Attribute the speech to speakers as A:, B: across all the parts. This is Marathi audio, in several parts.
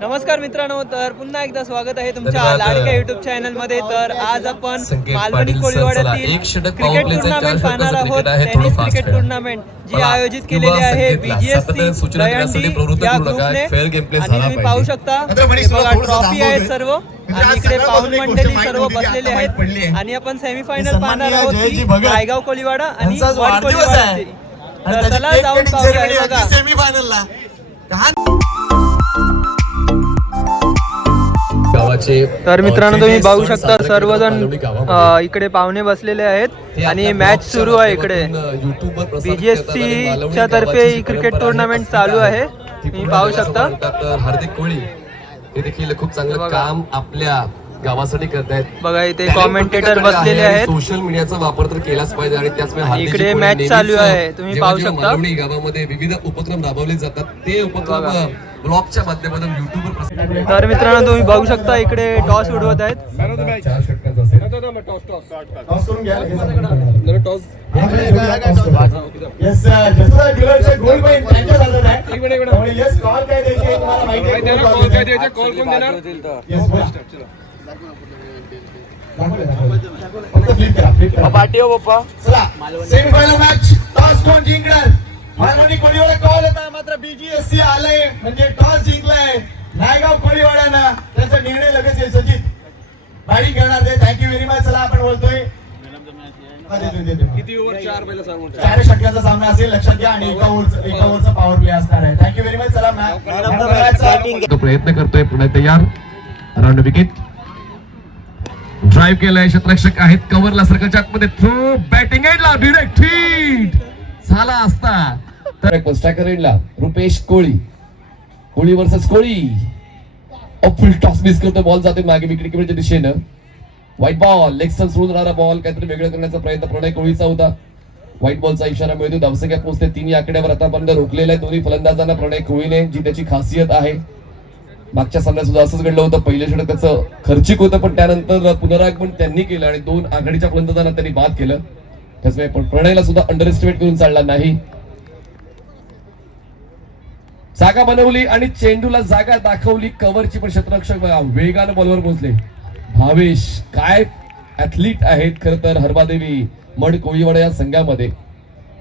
A: नमस्कार मित्रांनो तर पुन्हा एकदा स्वागत आहे तुमच्या. लाडक्या युट्यूब चॅनलमध्ये तर आज आपण मालवणी कोळीवाड्यातील क्रिकेट टुर्नामेंट
B: चार
A: पाहणार आहोत टेनिस क्रिकेट. टुर्नामेंट जी आयोजित केलेली आहे बीजीएससी
B: प्रवृत्त
A: या. ग्रुपने आणि
B: झाला
A: तुम्ही
B: पाहिजे.
A: पाहू शकता हे बघा ट्रॉफी आहेत. सर्व
C: म्हणजे
A: आणि
C: आज
A: इकडे
C: बाजूने
A: मंडळी सर्व बसलेले आहेत
C: आहे.
A: आणि आपण सेमीफायनल पाहणार आहोत
C: जयजी
A: की
C: भगत.
A: रायगाव कोळीवाडा आणि चला जाऊन पाहूया बघा
C: semi-final
A: तर मित्रांनो तुम्ही
B: सण
A: शकता सर्वजण इकडे पाहुणे बसलेले आहेत आणि मॅच सुरू आहे इकडे बीजीएससी
B: मालवणी
A: च्या तर्फे
B: जी
A: क्रिकेट टुर्नामेंट चालू आहे तुम्ही पाहू शकता
B: हार्दिक कोळी हे देखील खूप चांगलं. काम आपल्या गावासाठी करत आहेत
A: बघा इथे कॉमेंटेटर बसलेले आहेत
B: सोशल मीडियाचा वापर तर केलाच पाहिजे आणि त्याचमुळे
A: इकडे
B: नेहमीच,
A: चालू आहे. तुम्ही पाहू शकता.
B: गावामध्ये विविध उपक्रम राबवले जातात ते उपक्रम. ब्लॉगच्या माध्यमातून युट्यूबवर प्रसारित
A: तर मित्रांनो तुम्ही बघू शकता इकडे टॉस उडवत आहेत
C: द्यायची हे करा. चला, semi-final match. Toss कोण जिंकणार? मालवणी कोळीवाडा call होता, मात्र BGSC आलंय, म्हणजे टॉस जिंकलाय. नायगाव कोळीवाड्यानं. त्याचा निर्णय लगेच येईल सचित बॅटिंग करणार ते. थँक्यू व्हेरी मच चला आपण बोलतोय. चार षटकाचा सामना असेल लक्षात घ्या. आणि एका ओव्हरचा एका ओव्हरचा पॉवर प्ले असणार आहे. थँक्यू व्हेरी मच चला
B: प्रयत्न करतोय. पुन्हा तयार. Round wicket. ड्राईव्ह केलाय. क्षेत्ररक्षक आहेत. कव्हरला सर्कलच्या आतमध्ये. थ्रो बॅटिंग एंडला डिरेक्ट हिट झाला असता. तर Rupesh Koli. Koli versus Koli. Full toss miss करतो बॉल जाते मागे विकेट किपरच्या दिशेनं. व्हाईट बॉल लेग स्टंप सोडून राहणारा बॉल काहीतरी वेगळं करण्याचा प्रयत्न प्रणय कोळीचा होता. व्हाईट बॉलचा इशारा मिळतो धावसंख्या पोहोचते. तीन आकड्यावर आतापर्यंत रोखलेला आहे दोन्ही फलंदाजांना प्रणय कोळीने जी त्याची खासियत आहे. मागच्या सामन्यात सुद्धा असंच घडलं होतं. पहिल्या षटक त्याचं खर्चिक होतं पण त्यानंतर पुनरागमन त्यांनी केलं आणि दोन आघाडीच्या फलंदाजांना त्यांनी बाद केलं. त्याचमुळे पण प्रणयला सुद्धा अंडर एस्टिमेट करून चालला नाही. जागा बनवली आणि चेंडूला जागा दाखवली. कव्हरची पण क्षेत्ररक्षक वेगानं बॉलवर पोहोचले. भावेश काय ऍथलीट आहेत खर तर हरबादेवी मड कोळीवाडा या संघामध्ये.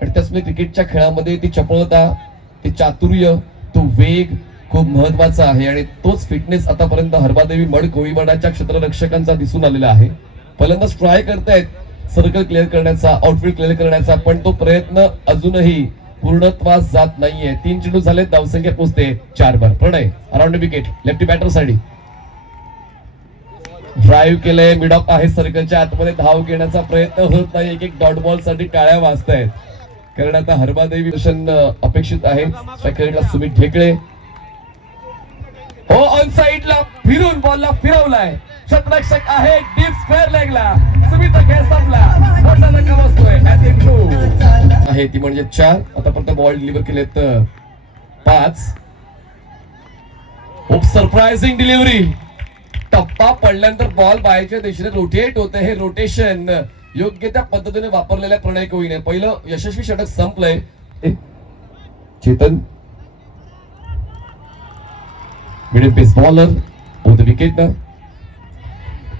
B: आणि त्याचमुळे क्रिकेटच्या खेळामध्ये ती चपळता ते चातुर्य तो वेग खूप महत्त्वाचा आहे. आणि तोच फिटनेस आतापर्यंत हरबादेवी मड कोळीवाडाच्या क्षेत्ररक्षकांचा दिसून आलेला आहे. पहिल्यांदाच ट्राय करतायत सर्कल क्लिअर करण्याचा आउटफिट क्लिअर करण्याचा पण तो प्रयत्न अजूनही पूर्णत्वास जात नाहीये. तीन चेंडू झाले धावसंख्या पोचते चार वर. प्रणय अराउंड विकेट लेफ्टी बॅटरसाठी. ड्राईव्ह केलंय मिडॉक आहे सर्कलच्या आतमध्ये. धाव घेण्याचा प्रयत्न होत नाही. एक एक डॉट बॉलसाठी टाळ्या वाजतायत. कारण आता हरबादेवी दर्शन अपेक्षित आहे. स्ट्रायकरला सुमित ढेकळे. हो ऑन साइडला फिरून बॉलला फिरवलाय. शतरक्षक आहे डीप स्क्वेअर लेगला सुमित संपला. मोठा धक्का बसतोय आहे ती म्हणजे चार. आतापर्यंत बॉल डिलिव्हर केलेत तर पाच. खूप सरप्राइझिंग डिलिव्हरी टप्पा पडल्यानंतर बॉल बाहेरच्या दिशेने रोटेट होते. हे रोटेशन योग्य त्या पद्धतीने वापरलेल्या प्रणय कोळीने पहिलं यशस्वी षटक संपलंय. चेतन. मिडियम पेस बॉलर होत विकेट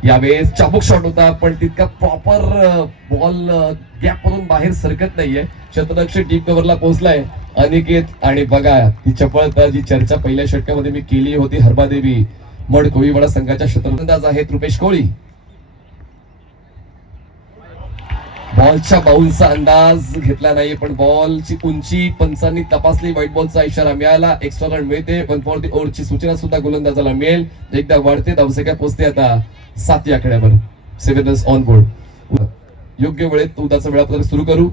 B: यावेळेस चाबुक शॉट होता पण तितका प्रॉपर बॉल गॅप मधून बाहेर सरकत नाहीये. शतरक्ष डीप कव्हरला पोहोचलाय. अनिकेत आणि बघा ती चपळता जी चर्चा पहिल्या षटकामध्ये मी केली होती हरबादेवी मड कोळीवाडा संघाच्या शतरंदाज आहेत रुपेश कोळी. बॉलच्या बाउलचा अंदाज घेतला नाही पण बॉलची उंची पंचांनी तपासली व्हाईट बॉलचा इशारा मिळाला. एक्स्ट्रा रन मिळते. वन फॉर दी ओव्हरची सूचना सुद्धा गोलंदाजाला मिळेल. एकदा वाढते धावसंख्या पोचते आता. सातवी या आकड्यावर ऑन बोर्ड योग्य वेळेत उद्याचं वेळापत्रक सुरू करू.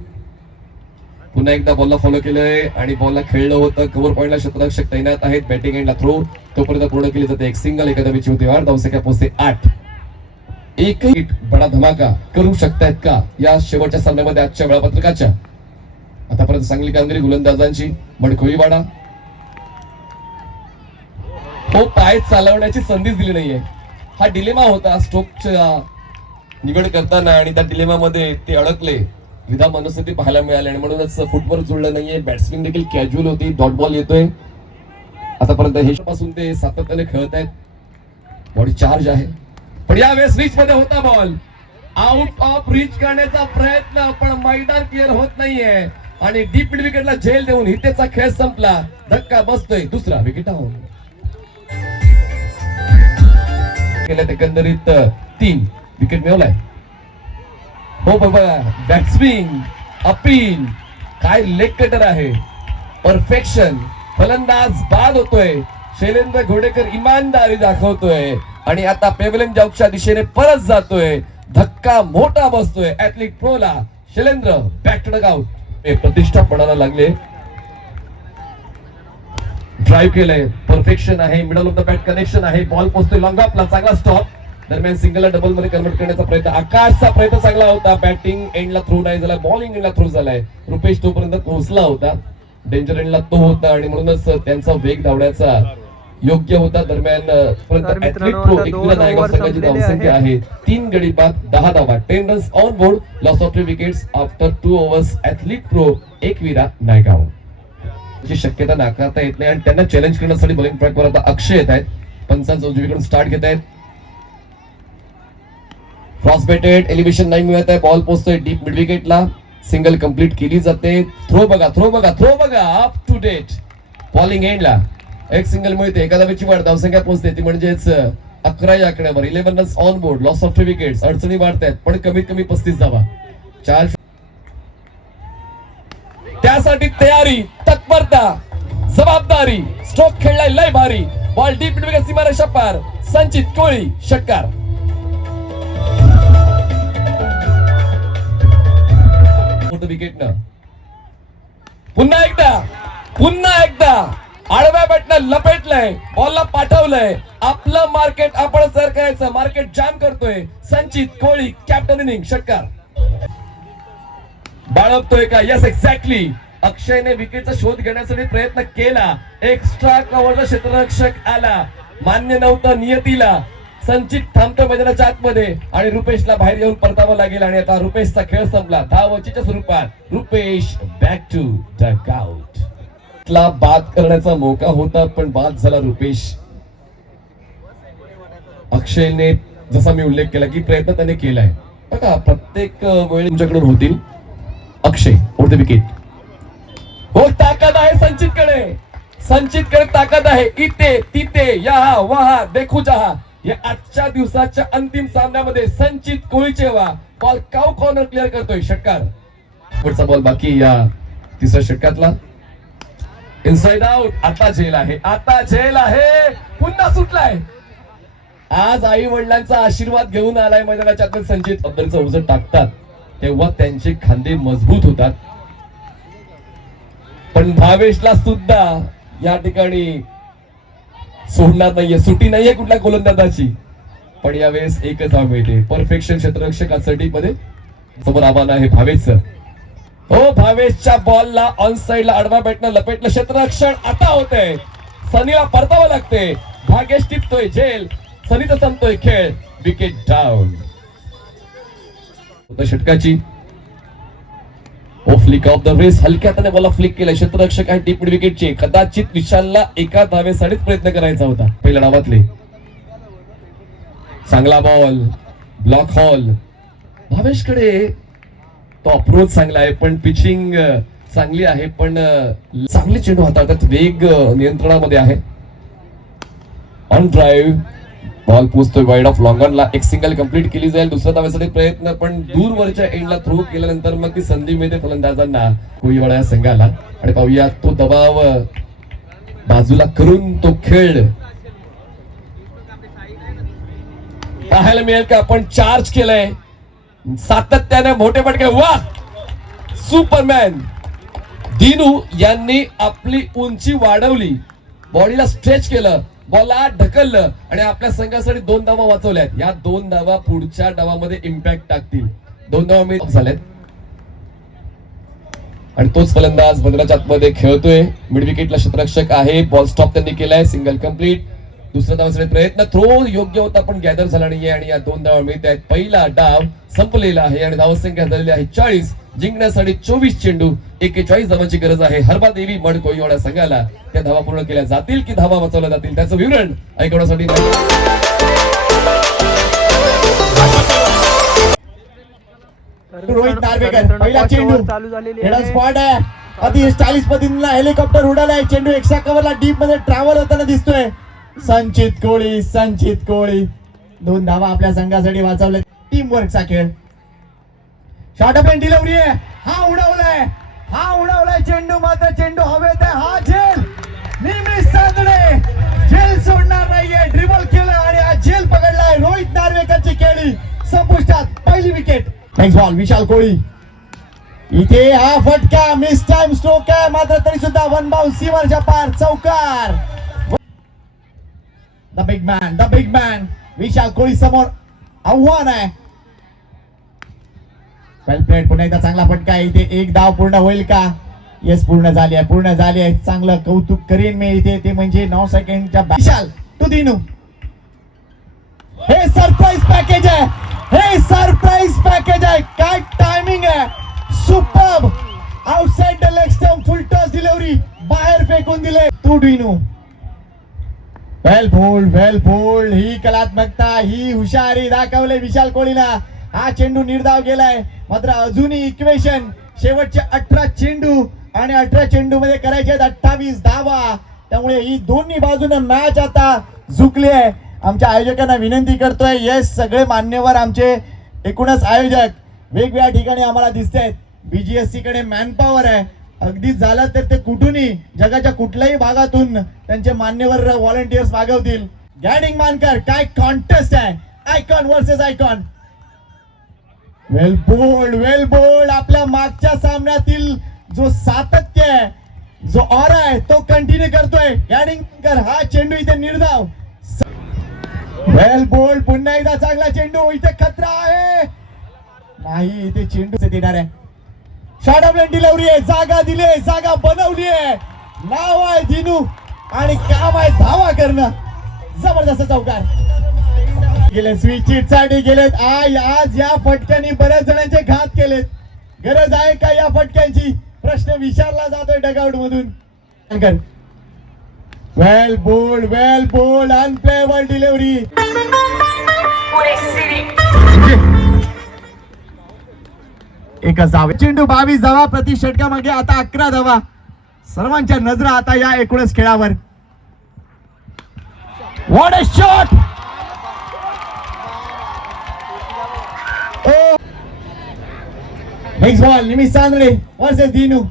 B: पुन्हा एकदा बॉलला फॉलो केलंय आणि बॉलला खेळलं होतं. कव्हर पॉईंटला शतरक्षक तैनात आहेत. बॅटिंग एंडला थ्रो तोपर्यंत पूर्ण केली जाते एक सिंगल एखाद्या विची वाढ. धावसंख्या पोहोचते आठ. एकही बडा धमाका करू शकतायत का? या शेवटच्या सामन्यामध्ये आजच्या वेळापत्रकाच्या. आतापर्यंत चांगली कामगिरी गोलंदाजांची. मडखोईवाडा. तो पाय चालवण्याची संधीच दिली नाहीये. हा डिलेमा होता. स्ट्रोकच्या निवड करताना आणि त्या डिलेमामध्ये ते अडकले. विधा मनस्थिती पाहायला मिळाली आणि म्हणूनच फुटबॉल जुळलं नाहीये. बॅट्समॅन देखील कॅज्युअल होती. डॉट बॉल येतोय. आतापर्यंत हे पासून ते सातत्याने खेळत आहेत. बॉडी चार्ज आहे. पण यावेळेस रिच मध्ये होता बॉल आउट ऑफ रिच करण्याचा प्रयत्न पण मैदान क्लिअर होत नाहीये. आणि डीप मिड विकेटला झेल देऊन हितेचा खेळ संपला. धक्का बसतोय. दुसरा विकेट आहोत केल्यात एकंदरीत तीन. विकेट मिळवलाय. हो बाबा बॅट्सविंग अपील. काय लेग कटर आहे. परफेक्शन फलंदाज बाद होतोय. शैलेंद्र घोडेकर इमानदारी दाखवतोय. आणि आता पेवलियन जॉकच्या दिशेने परत जातोय. धक्का मोठा बसतोय. ऍथलिट प्रोला शैलेंद्र बॅटड टू आउट प्रतिष्ठा पडायला लागले. ड्राईव्ह केलंय. परफेक्शन आहे middle of the bat connection आहे बॉल पोहोचतोय लॉंग ऑफला चांगला स्टॉप दरम्यान सिंगलला डबलमध्ये कन्वर्ट करण्याचा प्रयत्न आकाशचा प्रयत्न चांगला होता. बॅटिंग एंडला थ्रो नाही झाला बॉलिंग एंडला थ्रो झालाय. रुपेश तोपर्यंत पोहोचला होता. डेंजर एंडला तो होता आणि म्हणूनच त्यांचा वेग धावण्याचा योग्य होता. दरम्यान संघाची धावसंख्या. आहे. तीन गडी बाद दहा धावा. Ten runs on board loss of three wickets after two overs athlete pro Ekvira Naigaon. ची शक्यता नाकारता येत नाही. आणि त्यांना चॅलेंज करण्यासाठी बॉलिंग ट्रॅकवर आता अक्षय येत आहेत. पंचांचा उजवीकडून स्टार्ट घेत आहेत. क्रॉस बेटेड एलिव्हेशन नाही मिळत आहे. बॉल पोचतोय डीप मिड विकेटला सिंगल कंप्लीट केली जाते. थ्रो बघा थ्रो बघा थ्रो बघा. अप टू डेट बॉलिंग एंडला एक सिंगल मिळते. एका धावेची वाढ धावसंख्या पोहोचते ती म्हणजेच अकरा या आकड्यावर. Eleven runs on board loss of three wickets अडचणी वाढत आहेत पण कमीत कमी पस्तीस धावा. चार त्यासाठी तयारी तत्परता जबाबदारी स्ट्रोक खेळलाय लय भारी. बॉल डीप मिड सीमारेषा पार. संचित कोळी षटकार. पुन्हा एकदा पुन्हा एकदा. आडव्या बॅटनं लपेटलंय बॉलला पाठवलंय. आपलं मार्केट आपण सर करायचं मार्केट जाम करतोय. संचित कोळी कॅप्टन इनिंग षटकार. बाळगतोय का? यस एक्झॅक्टली अक्षयने विकेटचा शोध घेण्यासाठी प्रयत्न केला. एक्स्ट्रा कव्हरचा क्षेत्ररक्षक आला. मान्य नव्हतं नियतीला. संचित थांबतो मैदानाच्या आतमध्ये आणि रुपेशला बाहेर येऊन परतावं लागेल आणि आता रुपेशचा खेळ संपला. धावचीच्या स्वरूपात रुपेश बॅक टू द गाउट ला बाद करण्याचा मोका होता पण बाद झाला रुपेश. अक्षयने जसा मी उल्लेख केला की प्रयत्न त्याने केलाय. बघा प्रत्येक अं, वेळी तुमच्याकडून होतील. अक्षय फोर द विकेट हो ताकद आहे संचित कडे संचित कडे ताकद आहे. इथे तिथे यहा वहा देखू जहा. या आजच्या दिवसाच्या अंतिम सामन्यामध्ये संचित कोळीचे वा बॉल काव कॉर्नर क्लिअर करतोय षटकार. पुढचा बॉल बाकी या तिसऱ्या षटकातला. इनसाइड आउट आता झेल आहे. आता झेल आहे. पुन्हा सुटलाय. आज आई वडिलांचा आशीर्वाद घेऊन आलाय मैदानाच्या संचित. अब्दुलचं उर्ज टाकतात. तेव्हा त्यांचे खांदे मजबूत होतात. पण भावेशला सुद्धा या ठिकाणी सोडणार नाहीये. सुटी नाहीये कुठल्या गोलंदाजाची. पण यावेळेस एकच आव मिळते. परफेक्शन क्षेत्ररक्षकासाठी मध्ये समोर आव्हान आहे भावेशचं हो भावेशच्या बॉलला ऑन साईडला आडवा बॅटनं लपेटलं. क्षेत्ररक्षण आता होतंय. सनीला परतावं लागते भाग्येश टिपतोय. झेल सनीचा संपतोय खेळ. विकेट डाऊन षटकाची. Oh flick off the race हलक्या हाताने बॉल फ्लिक केला क्षेत्ररक्षक आहे डीप विकेटचे कदाचित विशालला एका धावेसाठीच प्रयत्न करायचा होता. पहिल्या डावातले. चांगला बॉल ब्लॉक हॉल भावेशकडे तो अप्रोच चांगला आहे पण पिचिंग चांगली आहे पण चांगली चांगले चेंडू हाताळतात. वेग नियंत्रणामध्ये आहे. ऑन ड्राईव्ह बॉल पोचतोय वाईड ऑफ लॉंगनला एक सिंगल कंप्लीट केली जाईल. दुसऱ्या धावेसाठी प्रयत्न पण दूरवरच्या एंडला थ्रो केल्यानंतर मग ती संधी मिळते फलंदाजांना. कोळीवाडा या संघाला. आणि पाहूया तो दबाव बाजूला करून तो खेळ. पाहायला मिळेल का? आपण चार्ज केलंय. सातत्याने मोठे पटके वा! सुपरमॅन दिनू यांनी आपली उंची वाढवली. बॉडीला स्ट्रेच केलं. बॉलला ढकललं आणि आपल्या संघासाठी दोन धावा वाचवल्यात. या दोन धावा पुढच्या डावामध्ये इम्पॅक्ट टाकतील. दोन धावा मी झाल्यात. आणि तोच फलंदाज बंदराच्या आतमध्ये खेळतोय. मिडविकेटला शतरक्षक आहे. बॉल स्टॉप त्यांनी केलाय. सिंगल कंप्लीट दुसऱ्या धावासाठी प्रयत्न. थ्रो योग्य होता पण गॅदर झाला नाहीये. आणि या दोन धावा मिळत आहेत पहिला डाव संपलेला आहे आणि धावसंख्या झालेली आहे चाळीस. जिंकण्यासाठी चोवीस चेंडू एक्केचाळीस धावांची गरज आहे. हरबा देवी मड कोळीवाडा संघाला त्या धावा पूर्ण केल्या जातील की धावा वाचवल्या जातील? त्याचं विवरण ऐकवण्यासाठी
C: रोहित नार्वेकर पहिला चेंडू. स्पॉट आहे. अति चाळीस पद्धतीने हेलिकॉप्टर उडालाय चेंडू एक्स्ट्रा कव्हरला डीपमध्ये ट्रॅव्हल होताना दिसतोय. संचित कोळी संचित कोळी. दोन धावा आपल्या संघासाठी वाचवले टीम वर्कचा खेळ. शॉर्ट अप डिलिव्हरी आहे. हा उडवलाय. हा उडवलाय. चेंडू मात्र चेंडू हवेत आहे. हा झेल. निमरी साधणे झेल सोडणार नाहीये. ड्रिबल केलं आणि हा झेल पकडलाय. रोहित नार्वेकरची खेळी. संपुष्टात पहिली wicket next ball Vishal Koli. इथे हा फटका. मिस टाइम स्ट्रोक आहे. मात्र तरी सुद्धा वन बाउन्स सीवरच्या पार. चौकार. The big man the big man Vishal Koli समोर आव्हान आहे. वेल पुन्हा एकदा चांगला फटका इथे एक डाव पूर्ण होईल का? येस पूर्ण झाली आहे पूर्ण झाली आहे. चांगलं कौतुक करीन मी इथे. ते म्हणजे नऊ सेकंडच्या विशाल टू दिनू. हे सरप्राईज पॅकेज आहे. हे सरप्राईज पॅकेज आहे. काय टायमिंग आहे? Super outside the leg stump full toss delivery बाहेर फेकून दिले. To Dinu well bowled well bowled ही कलात्मकता ही हुशारी दाखवले विशाल कोहलीला. हा चेंडू निर्धाव गेलाय मात्र अजूनही इक्वेशन शेवटचे अठरा चेंडू आणि अठरा चेंडू मध्ये करायचे आहेत अठ्ठावीस धावा त्यामुळे ही दोन्ही बाजूने मॅच आता झुकली आहे. आमच्या आयोजकांना विनंती करतोय येस सगळे मान्यवर आमचे एकूणच आयोजक. वेगवेगळ्या ठिकाणी आम्हाला दिसत आहेत बीजीएससी कडे मॅनपॉवर आहे. अगदी झालं तर ते कुठूनही जगाच्या कुठल्याही भागातून त्यांचे मान्यवर व्हॉलेंटियर्स मागवतील. गॅडिंग मानकर काय कॉन्टेस्ट आहे? Icon versus icon well bowled well bowled आपल्या मागच्या सामन्यातील जो सातत्य आहे जो ऑर आहे तो कंटिन्यू करतोय. गॅडिंग हा चेंडू इथे निर्धाव. वेल बोल्ड पुन्हा एकदा चांगला चेंडू. इथे खतरा आहे. नाही इथे चेंडू देणार आहे. शॉर्ट ऑफ डिलिव्हरी आहे. जागा दिली जागा बनवली आहे नाव आहे दिनू आणि काम आहे धावा करणं. जबरदस्त चौकार. गेले स्विच साठी गेलेत. आज आज या फटक्यानी बऱ्याच जणांचे घात केलेत. गरज आहे का या फटक्यांची? प्रश्न विचारला जातोय डगआउट मधून well bowled well bowled unplayable delivery धाव चेंडू बावीस धावा प्रति षटकामागे आता अकरा धावा. सर्वांच्या नजरा आता या एकूणच खेळावर. What a shot next ball Nimish Chandale versus Dinu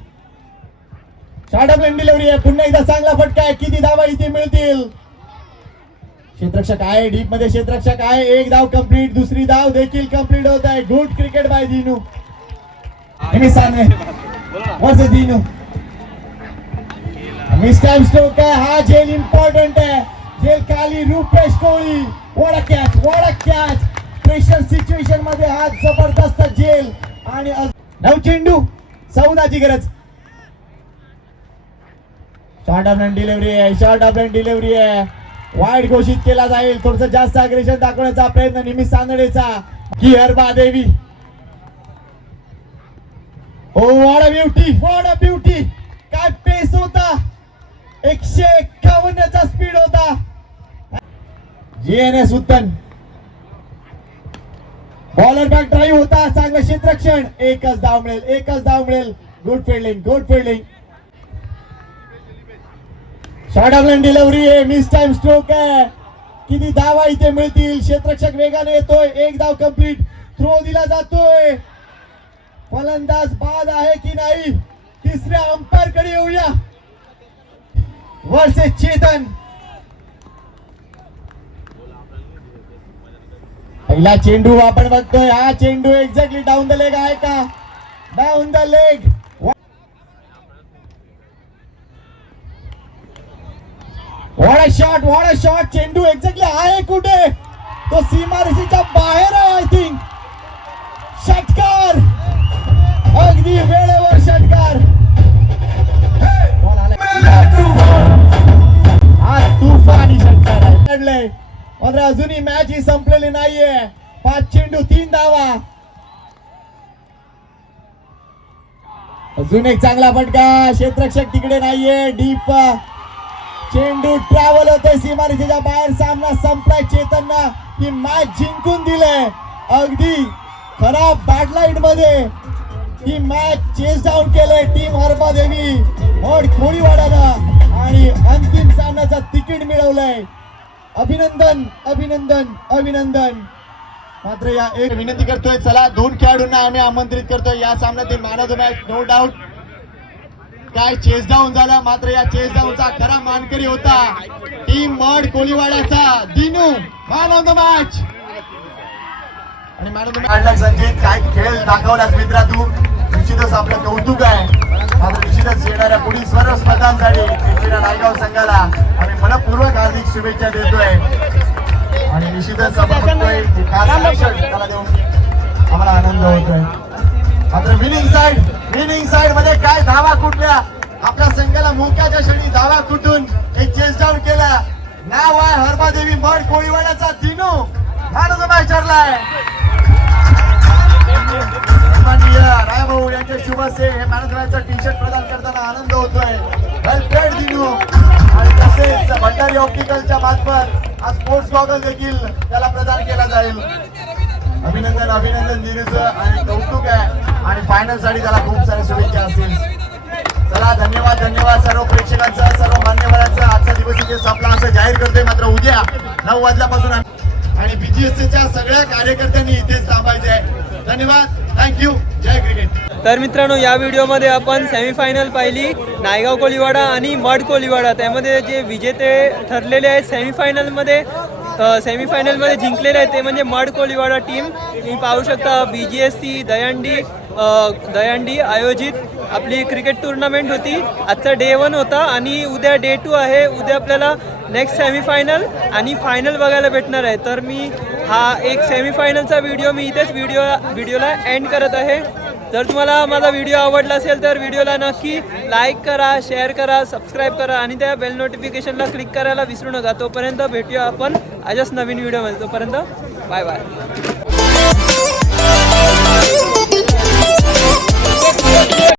C: short of आहे. पुन्हा एकदा चांगला फटका आहे. किती धावा इथे मिळतील? क्षेत्रक्षक आहे. डीपमध्ये क्षेत्रक्षक आहे. एक धाव कंप्लीट दुसरी धाव देखील कंप्लीट होत आहे. Good cricket by Dinu Nimish Chandale versus Dinu mistimed stroke आहे. हा जेल इम्पॉर्टंट आहे. जेल खाली Rupesh Koli. What a catch what a catch pressure सिच्युएशनमध्ये हा जबरदस्त जेल आणि अज- नऊ चेंडू. चौदाची गरज. शॉर्ट ऑफ डिलिव्हरी आहे. शॉर्ट ऑफ डिलिव्हरी आहे. वाईट घोषित केला जाईल. थोडस जास्त अग्रेशन दाखवण्याचा प्रयत्न निमिष चांदडेचा की Harba Devi oh what a beauty what a beauty काय पेस होता? एकशे एक्कावन्नचा स्पीड होता. G N S Uttan. Bowler back drive होता चांगलं क्षेत्रक्षण एकच धाव मिळेल एकच धाव मिळेल. Good fielding good fielding short of delivery आहे मिस टाइम स्ट्रोक आहे. किती धावा इथे मिळतील? क्षेत्रक्षक वेगाने येतोय. एक धाव कंप्लीट थ्रो दिला जातोय. फलंदाज बाद आहे की नाही? तिसऱ्या अंपायरकडे येऊया. वर्सेस चेतन पहिला चेंडू आपण बघतोय. हा चेंडू एक्झॅक्टली डाऊन द लेग आहे का? Down the leg what shot what shot चेंडू एक्झॅक्टली आहे कुठे? तो सीमारेषेच्या बाहेर आहे आय थिंक षटकार. अगदी वेळेवर षटकार. मात्र अजूनही मॅच ही संपलेली नाहीये. पाच चेंडू तीन धावा. अजून एक चांगला फटका. क्षेत्रक्षक तिकडे नाहीये. डीप चेंडू ट्रॅव्हल होतोय सीमारेषेच्या बाहेर. सामना संपलाय चेतनना. ही मॅच जिंकून दिले. अगदी खराब बॅटलाईटमध्ये. ही मॅच चेस डाऊन केले टीम हरपा देवी मोड खोळीवाड्यानं आणि अंतिम सामन्याचं तिकीट मिळवलंय. अभिनंदन अभिनंदन अभिनंदन. मात्र या एक विनंती करतोय चला दोन खेळाडूंना आम्ही आमंत्रित करतोय. या सामन्यातील man of the match no doubt काय चेस डाऊन झाला मात्र या चेस डाऊनचा खरा मानकरी होता team Madh कोळीवाड्याचा Dinu. Man of the match आणि man of the match Sanjit काय खेळ दाखवलास मित्रा तू? निश्चितच आपलं कौतुक आहे. मात्र निश्चितच येणाऱ्या पुढील सर्व स्पर्धांसाठी क्रिकेट नायगाव संघाला आम्ही मनपूर्वक हार्दिक शुभेच्छा देतोय. आणि निश्चितच आपण बघतोय खास त्याला देऊन आम्हाला आनंद होतोय. मात्र विनिंग साइड विनिंग साइडमध्ये काय धावा कुठल्या? आपल्या संघाला मोक्याच्या क्षणी धावा कुठून? एक चेस डाऊन केला. नाव आहे Harmadevi Madh कोळीवाड्याचा Dinu. Man of the match ठरलाय. सन्माननीय रायभाऊ यांचे शुभ हे मॅन टी शर्ट प्रदान करताना आनंद होतोय. वेल दिनू. आणि तसेच भंडारी ऑप्टिकलच्या मार्फत हा स्पोर्ट्स गॉगल देखील त्याला प्रदान केला जाईल. अभिनंदन अभिनंदन दिनूचं आणि कौतुक आहे. आणि फायनलसाठी त्याला खूप साऱ्या शुभेच्छा असतील. चला धन्यवाद धन्यवाद सर्व प्रेक्षकांचा सर्व मान्यवरांचा. आजचा दिवस इथे संपला असं जाहीर करतोय. मात्र उद्या नऊ वाजल्यापासून आणि बीजीएससीच्या सगळ्या कार्यकर्त्यांनी इथेच थांबायचे आहे धन्यवाद. थँक्यू जय क्रिकेट
A: तर मित्रांनो या व्हिडिओमध्ये आपण सेमीफायनल पाहिली. नायगाव कोलिवाडा आणि मड कोलिवाडा. त्यामध्ये जे विजेते ठरलेले आहेत सेमीफायनलमध्ये सेमीफायनलमध्ये जिंकलेलं आहे ते म्हणजे मड कोलिवाडा टीम तुम्ही पाहू शकता बी जी एस सी दयांडी दयांडी आयोजित आपली क्रिकेट टुर्नामेंट होती. आजचा डे वन होता आणि उद्या डे टू आहे. उद्या आपल्याला नेक्स्ट सेमीफायनल आणि फायनल बघायला भेटणार आहे. तर मी हा एक सेमीफायनलचा व्हिडिओ मी इथेच व्हिडिओ व्हिडिओला एंड करत आहे. जर तुम्हाला माझा व्हिडिओ आवडला असेल तर व्हिडिओला नक्की लाईक करा शेअर करा सबस्क्राईब करा आणि त्या बेल नोटिफिकेशनला क्लिक करायला विसरू नका. तोपर्यंत भेटूया आपण आजच नवीन व्हिडिओमध्ये तोपर्यंत बाय बाय